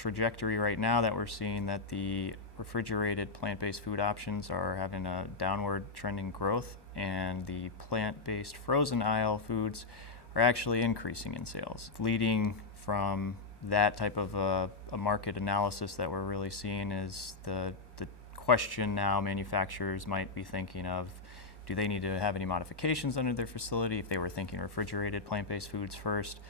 trajectory right now that we're seeing that the refrigerated plant-based food options are having a downward trending growth, and the plant-based frozen aisle foods are actually increasing in sales. Leading from that type of a market analysis that we're really seeing is the question now manufacturers might be thinking of, do they need to have any modifications under their facility? If they were thinking refrigerated plant-based foods first,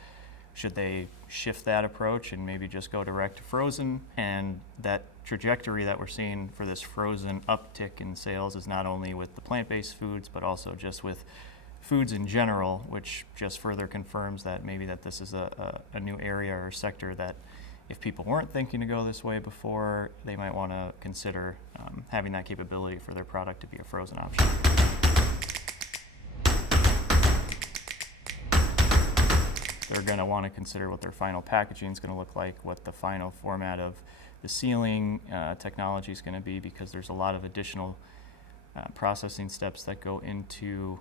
should they shift that approach and maybe just go direct to frozen? And that trajectory that we're seeing for this frozen uptick in sales is not only with the plant-based foods, but also just with foods in general, which just further confirms that maybe that this is a new area or sector that if people weren't thinking to go this way before, they might want to consider having that capability for their product to be a frozen option. They're going to want to consider what their final packaging is going to look like, what the final format of the sealing technology is going to be, because there's a lot of additional processing steps that go into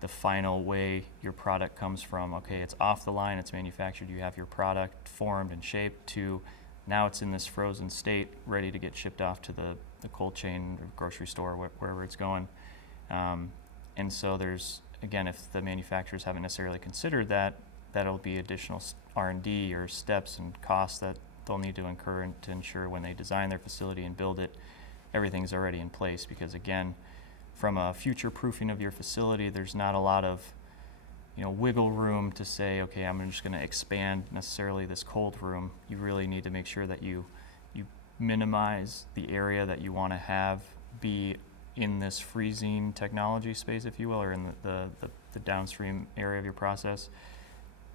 the final way your product comes from, okay, it's off the line, it's manufactured, you have your product formed and shaped, to now it's in this frozen state, ready to get shipped off to the cold chain or grocery store, wherever it's going. And so there's, again, if the manufacturers haven't necessarily considered that, that'll be additional R&D or steps and costs that they'll need to incur to ensure when they design their facility and build it, everything's already in place. Because again, from a future proofing of your facility, there's not a lot of wiggle room to say, okay, I'm just going to expand necessarily this cold room. You really need to make sure that you minimize the area that you want to have be in this freezing technology space, if you will, or in the downstream area of your process.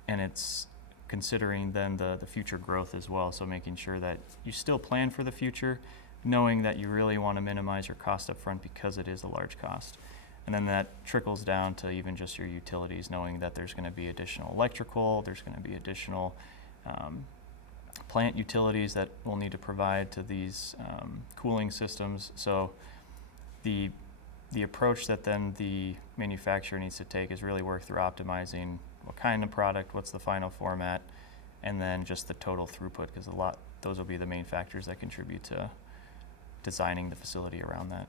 And it's considering then the future growth as well. So making sure that you still plan for the future, knowing that you really want to minimize your cost up front because it is a large cost. And then that trickles down to even just your utilities, knowing that there's going to be additional electrical, there's going to be additional plant utilities that we'll need to provide to these cooling systems. So the approach that then the manufacturer needs to take is really work through optimizing what kind of product, what's the final format, and then just the total throughput, because those will be the main factors that contribute to designing the facility around that.